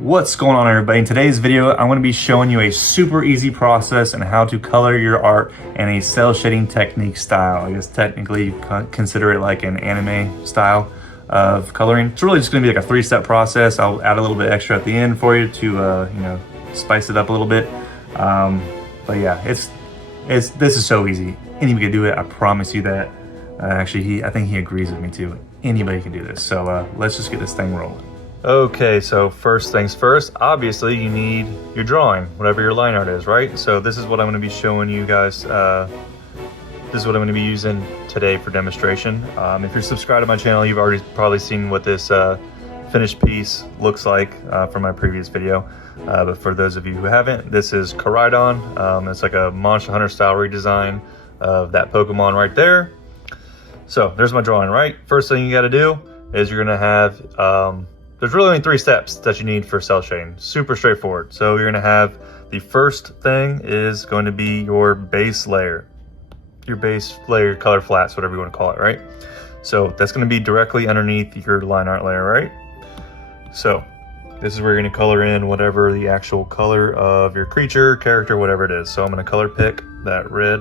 What's going on, everybody? In today's video, I'm going to be showing you a super easy process and how to color your art in a cel shading technique style. I guess technically you consider it like an anime style of coloring. It's really just going to be like a 3-step process. I'll add a little bit extra at the end for you to spice it up a little bit. But yeah, this is so easy. Anybody can do it. I promise you that. Actually, I think he agrees with me too. Anybody can do this. So let's just get this thing rolling. Okay, so first things first, obviously you need your drawing, whatever your line art is, right? So this is what I'm going to be showing you guys. This is what I'm going to be using today for demonstration. If you're subscribed to my channel, you've already probably seen what this finished piece looks like from my previous video. But for those of you who haven't, this is Koraidon. It's like a Monster Hunter style redesign of that Pokemon right there. So there's my drawing, right? First thing you got to do is you're going to have there's really only 3 steps that you need for cel shading. Super straightforward. So you're gonna have, the first thing is going to be your base layer. Your base layer, color flats, whatever you wanna call it, right? So that's gonna be directly underneath your line art layer, right? So this is where you're gonna color in whatever the actual color of your creature, character, whatever it is. So I'm gonna color pick that red.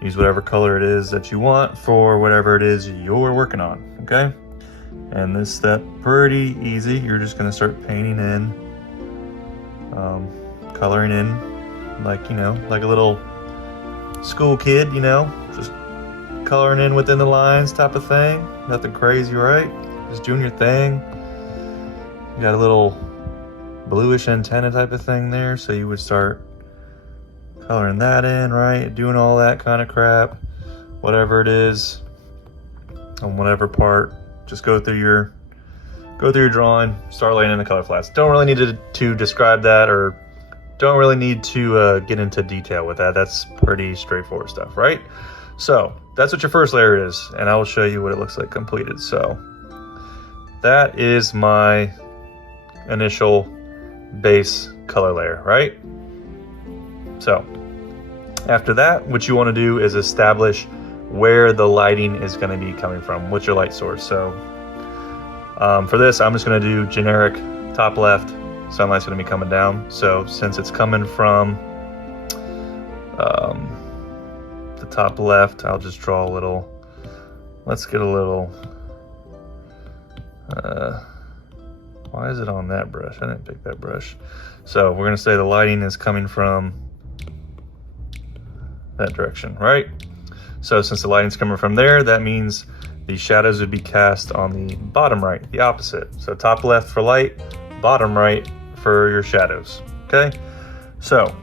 Use whatever color it is that you want for whatever it is you're working on, okay? And this step, pretty easy. You're just gonna start painting in, coloring in, like a little school kid, just coloring in within the lines type of thing. Nothing crazy, right? Just doing your thing. You got a little bluish antenna type of thing there, so you would start coloring that in, right? Doing all that kind of crap, whatever it is, on whatever part. Just go through your drawing, start laying in the color flats. Don't really need to describe that, or don't really need to get into detail with that. That's pretty straightforward stuff, right? So that's what your first layer is, and I will show you what it looks like completed. So that is my initial base color layer, right? So after that, what you want to do is establish where the lighting is going to be coming from. What's your light source? So for this, I'm just going to do generic top left. Sunlight's going to be coming down. So since it's coming from the top left, I'll just draw a little. Let's get a little. Why is it on that brush? I didn't pick that brush. So we're going to say the lighting is coming from that direction, right? So since the lighting's coming from there, that means the shadows would be cast on the bottom right, the opposite. So top left for light, bottom right for your shadows, okay? So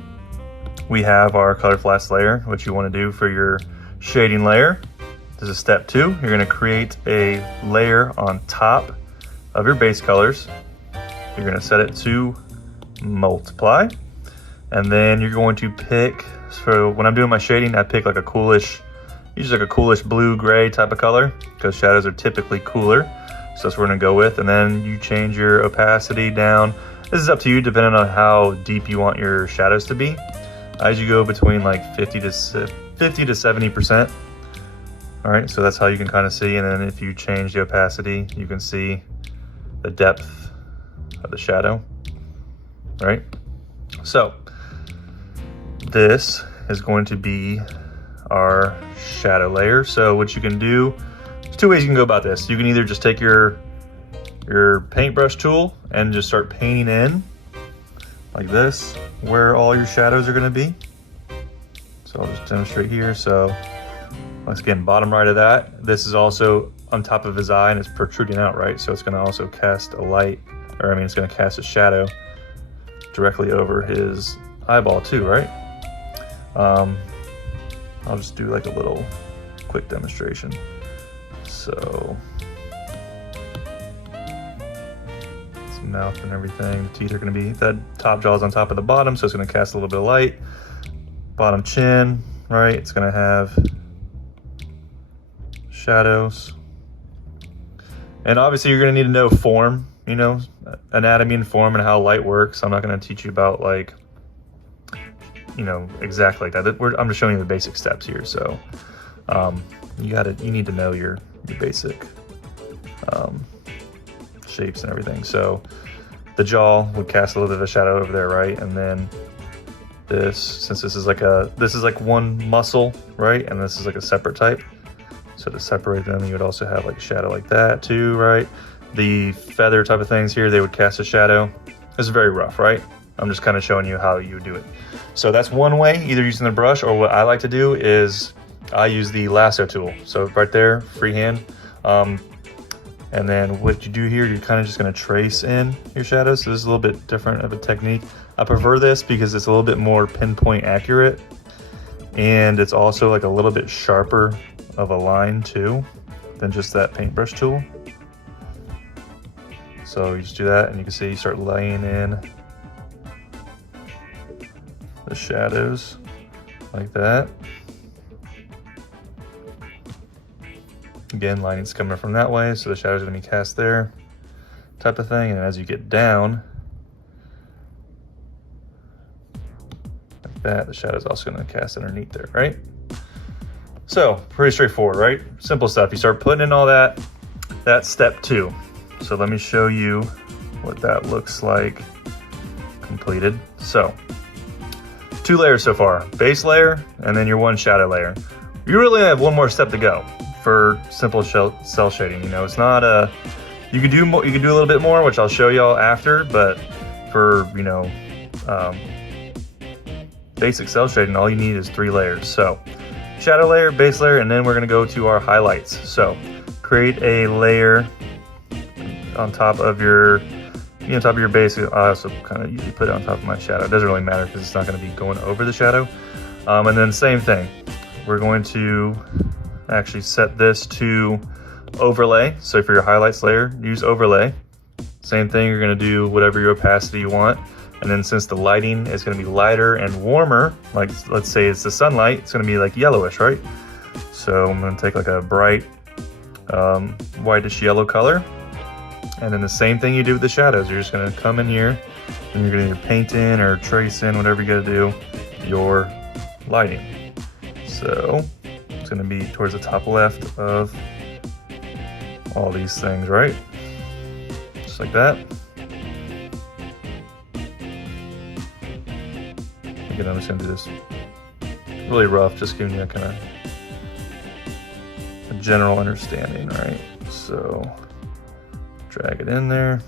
we have our color flats layer, which you want to do for your shading layer. This is step 2. You're gonna create a layer on top of your base colors. You're gonna set it to multiply. And then you're going to pick, so when I'm doing my shading, I pick like a coolish, usually like a coolish blue gray type of color, because shadows are typically cooler. So that's what we're gonna go with. And then you change your opacity down. This is up to you depending on how deep you want your shadows to be. As you go between like 50 to 70%. All right, so that's how you can kind of see. And then if you change the opacity, you can see the depth of the shadow, right? So this is going to be our shadow layer. So what you can do, there's 2 ways you can go about this. You can either just take your paintbrush tool and just start painting in like this where all your shadows are going to be. So I'll just demonstrate here. So once again, bottom right of that, this is also on top of his eye and it's protruding out, right? So it's going to also cast a light, or I mean it's going to cast a shadow directly over his eyeball too, right? I'll just do like a little quick demonstration. So his mouth and everything, the teeth are going to be, that top jaw is on top of the bottom, so it's going to cast a little bit of light. Bottom chin, right? It's going to have shadows. And obviously you're going to need to know form, anatomy and form and how light works. I'm not going to teach you about like, exactly like that. I'm just showing you the basic steps here. So you need to know your basic shapes and everything. So the jaw would cast a little bit of a shadow over there, right? And then this, since this is like one muscle, right? And this is like a separate type. So to separate them, you would also have like a shadow like that too, right? The feather type of things here, they would cast a shadow. This is very rough, right? I'm just kind of showing you how you would do it. So that's one way, either using the brush, or what I like to do is I use the lasso tool. So right there, freehand. And then what you do here, you're kind of just gonna trace in your shadows. So this is a little bit different of a technique. I prefer this because it's a little bit more pinpoint accurate. And it's also like a little bit sharper of a line too than just that paintbrush tool. So you just do that and you can see you start laying in the shadows like that. Again, lighting's coming from that way, so the shadows are gonna be cast there, type of thing. And as you get down, like that, the shadow's also gonna cast underneath there, right? So, pretty straightforward, right? Simple stuff. You start putting in all that. That's step 2. So let me show you what that looks like completed. So, 2 layers so far, base layer, and then your 1 shadow layer. You really have 1 more step to go for simple cel shading. You know, it's not a, you could do more, you could do a little bit more, which I'll show y'all after, but for, you know, basic cel shading, all you need is 3 layers. So shadow layer, base layer, and then we're gonna go to our highlights. So create a layer on top of your, top of your base. I also kind of usually put it on top of my shadow. It doesn't really matter because it's not gonna be going over the shadow. And then same thing, we're going to actually set this to overlay. So for your highlights layer, use overlay. Same thing, you're gonna do whatever your opacity you want. And then since the lighting is gonna be lighter and warmer, like let's say it's the sunlight, it's gonna be like yellowish, right? So I'm gonna take like a bright whitish yellow color. And then the same thing you do with the shadows. You're just gonna come in here and you're gonna either paint in or trace in, whatever you gotta do, your lighting. So it's gonna be towards the top left of all these things, right? Just like that. Again, I'm just gonna do this really rough, just giving you a kind of a general understanding, right? So drag it in there.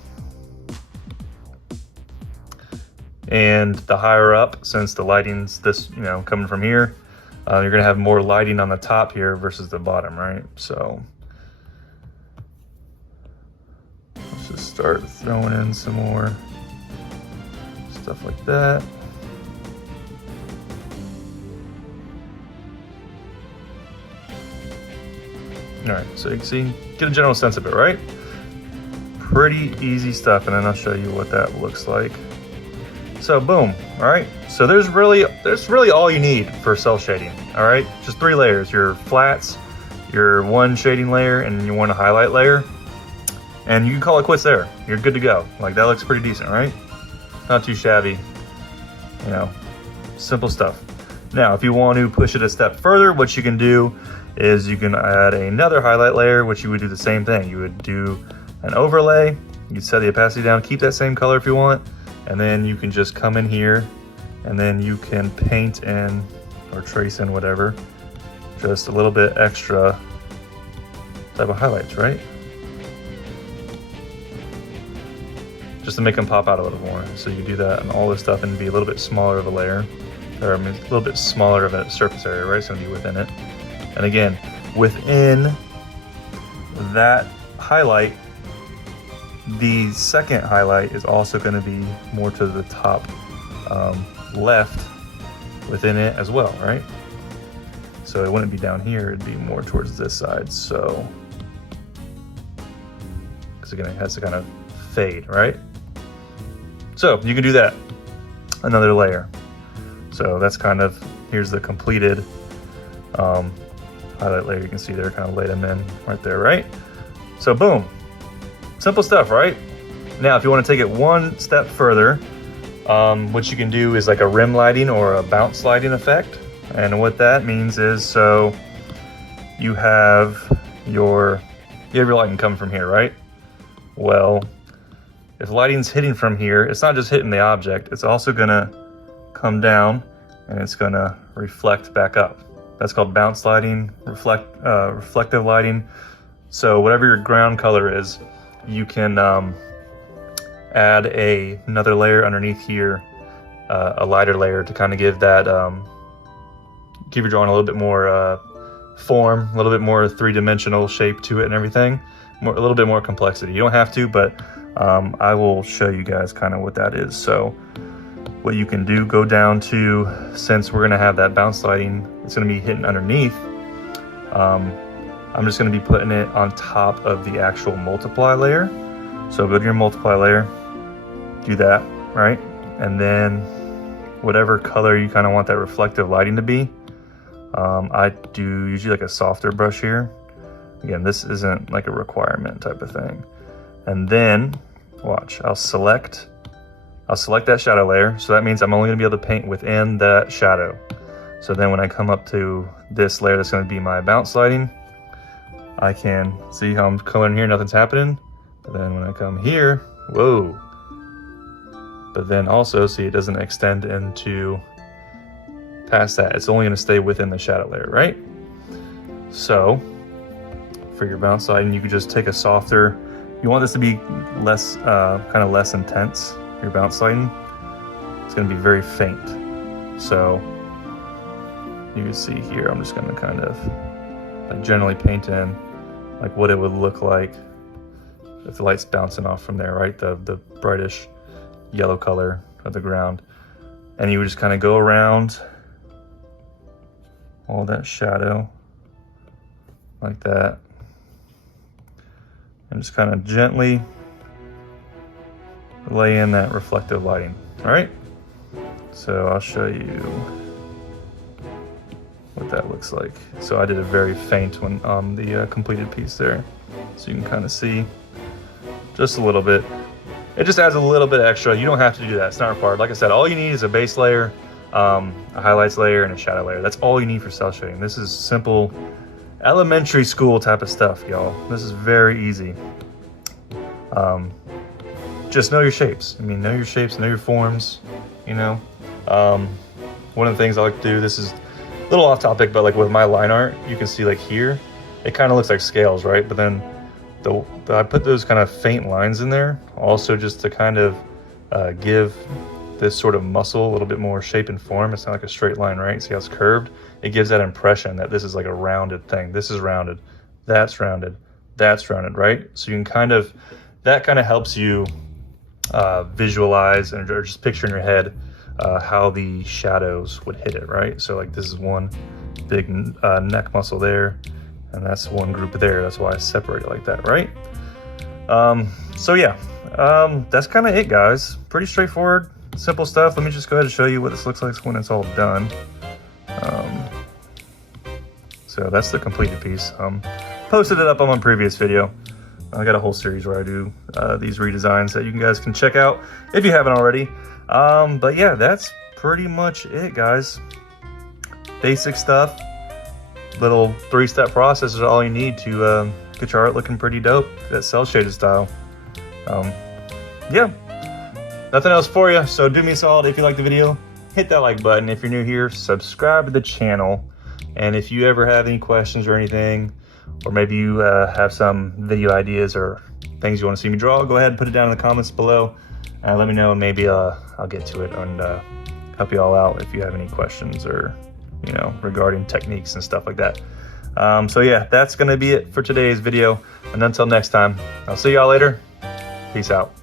And the higher up, since the lighting's this, coming from here, you're gonna have more lighting on the top here versus the bottom, right? So let's just start throwing in some more stuff like that. All right, so you can see, get a general sense of it, right? Pretty easy stuff, and then I'll show you what that looks like. So boom, all right? So there's really all you need for cel shading, all right? Just 3 layers, your flats, your 1 shading layer, and your 1 highlight layer. And you can call it quits there. You're good to go. Like, that looks pretty decent, right? Not too shabby, simple stuff. Now, if you want to push it a step further, what you can do is you can add another highlight layer, which you would do the same thing. You would do an overlay, you set the opacity down, keep that same color if you want, and then you can just come in here and then you can paint in or trace in whatever, just a little bit extra type of highlights, right? Just to make them pop out a little more. So you do that and all this stuff and be a little bit smaller of a layer, or a little bit smaller of a surface area, right? It's gonna be within it. And again, within that highlight, the second highlight is also going to be more to the top left within it as well, right? So it wouldn't be down here, it'd be more towards this side. So, because again, it has to kind of fade, right? So you can do that, another layer. So that's kind of, here's the completed highlight layer. You can see there, kind of laid them in right there, right? So boom. Simple stuff, right? Now, if you want to take it 1 step further, what you can do is like a rim lighting or a bounce lighting effect. And what that means is, so you have your lighting coming from here, right? Well, if lighting's hitting from here, it's not just hitting the object, it's also gonna come down and it's gonna reflect back up. That's called bounce lighting, reflective lighting. So whatever your ground color is, you can add another layer underneath here, a lighter layer, to kind of give that, give your drawing a little bit more form, a little bit more three-dimensional shape to it and everything, a little bit more complexity. You don't have to, but I will show you guys kind of what that is. So what you can do, go down to, since we're gonna have that bounce lighting, it's gonna be hitting underneath, I'm just gonna be putting it on top of the actual multiply layer. So go to your multiply layer, do that, right? And then whatever color you kind of want that reflective lighting to be, I do usually like a softer brush here. Again, this isn't like a requirement type of thing. And then, watch, I'll select that shadow layer. So that means I'm only gonna be able to paint within that shadow. So then when I come up to this layer that's gonna be my bounce lighting, I can see how I'm coloring here, nothing's happening. But then when I come here, whoa. But then also, see, it doesn't extend into past that. It's only gonna stay within the shadow layer, right? So for your bounce lighting, you could just take a softer, you want this to be less, kind of less intense, your bounce lighting. It's gonna be very faint. So you can see here, I'm just gonna kind of like generally paint in like what it would look like if the light's bouncing off from there, right? The brightest yellow color of the ground. And you would just kind of go around all that shadow like that. And just kind of gently lay in that reflective lighting, all right? So I'll show you what that looks like. So I did a very faint one on the completed piece there. So you can kind of see just a little bit. It just adds a little bit extra. You don't have to do that, it's not required. Like I said, all you need is a base layer, a highlights layer, and a shadow layer. That's all you need for cel shading. This is simple, elementary school type of stuff, y'all. This is very easy. Just know your shapes. I mean, know your shapes, know your forms, you know. One of the things I like to do, this is a little off topic, but like with my line art, you can see like here, it kind of looks like scales, right? But then I put those kind of faint lines in there, also just to kind of give this sort of muscle a little bit more shape and form. It's not like a straight line, right? See how it's curved? It gives that impression that this is like a rounded thing. This is rounded, that's rounded, that's rounded, right? So you can kind of, that kind of helps you visualize or just picture in your head how the shadows would hit it, right? So like this is one big neck muscle there, and that's one group there. That's why I separate it like that, right? So yeah, that's kind of it, guys. Pretty straightforward, simple stuff. Let me just go ahead and show you what this looks like when it's all done. So that's the completed piece. Posted it up on my previous video. I got a whole series where I do these redesigns that you guys can check out if you haven't already. But yeah, that's pretty much it, guys. Basic stuff. Little 3-step process is all you need to get your art looking pretty dope, that cel shaded style. Yeah, nothing else for you. So do me a solid, if you like the video, hit that like button. If you're new here, subscribe to the channel. And if you ever have any questions or anything, or maybe you have some video ideas or things you want to see me draw, go ahead and put it down in the comments below. Let me know, and maybe I'll get to it and help you all out if you have any questions or, you know, regarding techniques and stuff like that. So yeah, that's gonna be it for today's video. And until next time, I'll see y'all later. Peace out.